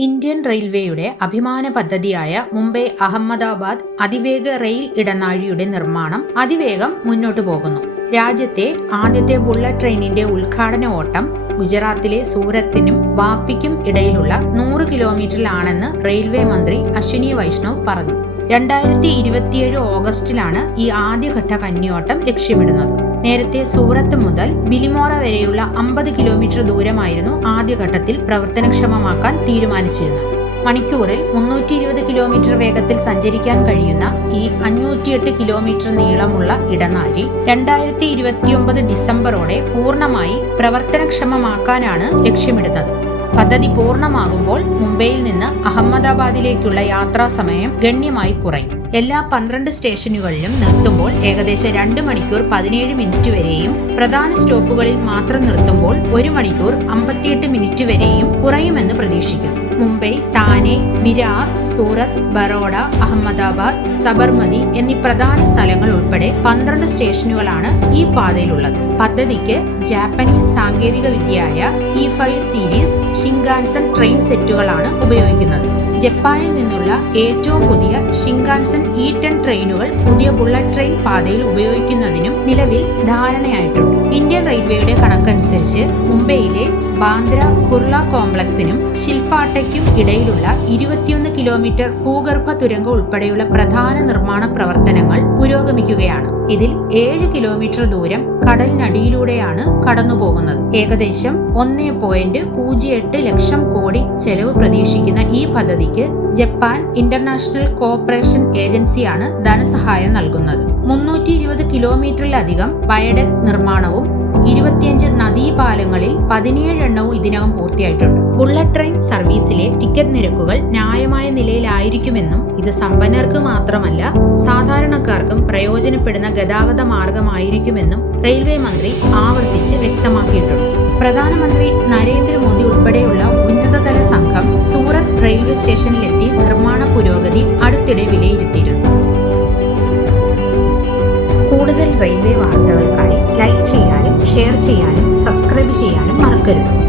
Indian റെയിൽവേയുടെ അഭിമാന പദ്ധതിയായ മുംബൈ അഹമ്മദാബാദ് അതിവേഗ റെയിൽ ഇടനാഴിയുടെ നിർമ്മാണം അതിവേഗം മുന്നോട്ടു പോകുന്നു. രാജ്യത്തെ ആദ്യത്തെ ബുള്ളറ്റ് ട്രെയിനിന്റെ ഉദ്ഘാടന ഓട്ടം ഗുജറാത്തിലെ സൂരത്തിനും വാപ്പിക്കും ഇടയിലുള്ള നൂറ് കിലോമീറ്ററിലാണെന്ന് റെയിൽവേ മന്ത്രി അശ്വിനി വൈഷ്ണവ് പറഞ്ഞു. രണ്ടായിരത്തി ഇരുപത്തിയേഴ് ഓഗസ്റ്റിലാണ് ഈ ആദ്യഘട്ട കന്നിയോട്ടം ലക്ഷ്യമിടുന്നത്. നേരത്തെ സൂറത്ത് മുതൽ ബിലിമോറ വരെയുള്ള അമ്പത് കിലോമീറ്റർ ദൂരമായിരുന്നു ആദ്യഘട്ടത്തിൽ പ്രവർത്തനക്ഷമമാക്കാൻ തീരുമാനിച്ചിരുന്നത്. മണിക്കൂറിൽ മുന്നൂറ്റി ഇരുപത് കിലോമീറ്റർ വേഗത്തിൽ സഞ്ചരിക്കാൻ കഴിയുന്ന ഈ അഞ്ഞൂറ്റിയെട്ട് കിലോമീറ്റർ നീളമുള്ള ഇടനാഴി രണ്ടായിരത്തി ഇരുപത്തിയൊമ്പത് ഡിസംബറോടെ പൂർണമായി പ്രവർത്തനക്ഷമമാക്കാനാണ് ലക്ഷ്യമിടുന്നത്. പദ്ധതി പൂർണമാകുമ്പോൾ മുംബൈയിൽ നിന്ന് അഹമ്മദാബാദിലേക്കുള്ള യാത്രാ സമയം ഗണ്യമായി കുറയും. എല്ലാ പന്ത്രണ്ട് സ്റ്റേഷനുകളിലും നിർത്തുമ്പോൾ ഏകദേശം രണ്ട് മണിക്കൂർ പതിനേഴ് മിനിറ്റ് വരെയും പ്രധാന സ്റ്റോപ്പുകളിൽ മാത്രം നിർത്തുമ്പോൾ ഒരു മണിക്കൂർ അമ്പത്തിയെട്ട് മിനിറ്റ് വരെയും കുറയുമെന്ന് പ്രതീക്ഷിക്കുന്നു. മുംബൈ താനെ വിരാർ സൂറത്ത് ബറോഡ അഹമ്മദാബാദ് സബർമതി എന്നീ പ്രധാന സ്ഥലങ്ങൾ ഉൾപ്പെടെ പന്ത്രണ്ട് സ്റ്റേഷനുകളാണ് ഈ പാതയിലുള്ളത്. പദ്ധതിക്ക് ജാപ്പനീസ് സാങ്കേതിക വിദ്യയായ E five series Shinkansen train സെറ്റുകളാണ് ഉപയോഗിക്കുന്നത്. ജപ്പാനിൽ നിന്നുള്ള ഏറ്റവും പുതിയ ഷിങ്കാൻസൺ ഇ ടെൻ ട്രെയിനുകൾ പുതിയ ബുള്ളറ്റ് ട്രെയിൻ പാതയിൽ ഉപയോഗിക്കുന്നതിനും നിലവിൽ ധാരണയായിട്ടുണ്ട്. ഇന്ത്യൻ റെയിൽവേയുടെ കണക്കനുസരിച്ച് മുംബൈയിലെ ബാന്ദ്ര കുർള കോംപ്ലക്സിനും ശിൽഫാട്ടയ്ക്കും ഇടയിലുള്ള ഇരുപത്തിയൊന്ന് കിലോമീറ്റർ ഭൂഗർഭ തുരങ്കം ഉൾപ്പെടെയുള്ള പ്രധാന നിർമ്മാണ പ്രവർത്തനങ്ങൾ പുരോഗമിക്കുകയാണ്. ഇതിൽ ഏഴ് കിലോമീറ്റർ ദൂരം കടലിനടിയിലൂടെയാണ് കടന്നുപോകുന്നത്. ഏകദേശം ഒന്നേ പോയിന്റ് പൂജ്യം എട്ട് ലക്ഷം കോടി ചെലവ് പ്രതീക്ഷിക്കുന്ന ഈ പദ്ധതിക്ക് ജപ്പാൻ ഇന്റർനാഷണൽ കോഓപ്പറേഷൻ ഏജൻസിയാണ് ധനസഹായം നൽകുന്നത്. മുന്നൂറ്റി ഇരുപത് കിലോമീറ്ററിലധികം വയഡക് നിർമ്മാണവും ഇരുപത്തിയഞ്ച് നദീപാലങ്ങളിൽ പതിനേഴ് എണ്ണവും ഇതിനകം പൂർത്തിയായിട്ടുണ്ട്. ബുള്ളറ്റ് ട്രെയിൻ സർവീസിലെ ടിക്കറ്റ് നിരക്കുകൾ ന്യായമായ നിലയിലായിരിക്കുമെന്നും ഇത് സമ്പന്നർക്ക് മാത്രമല്ല സാധാരണക്കാർക്കും പ്രയോജനപ്പെടുന്ന ഗതാഗത മാർഗമായിരിക്കുമെന്നും റെയിൽവേ മന്ത്രി ആവർത്തിച്ച് വ്യക്തമാക്കിയിട്ടുണ്ട്. പ്രധാനമന്ത്രി നരേന്ദ്രമോദി ഉൾപ്പെടെയുള്ള ഉന്നതതല സംഘം സൂറത്ത് റെയിൽവേ സ്റ്റേഷനിലെത്തി നിർമ്മാണ പുരോഗതി അടുത്തിടെ വിലയിരുത്തിയിരുന്നു കൂടുതൽ റെയിൽവേ വാർത്തകൾക്കായി ലൈക്ക് ചെയ്യാനും ഷെയർ ചെയ്യാനും സബ്സ്ക്രൈബ് ചെയ്യാനും മറക്കരുത്.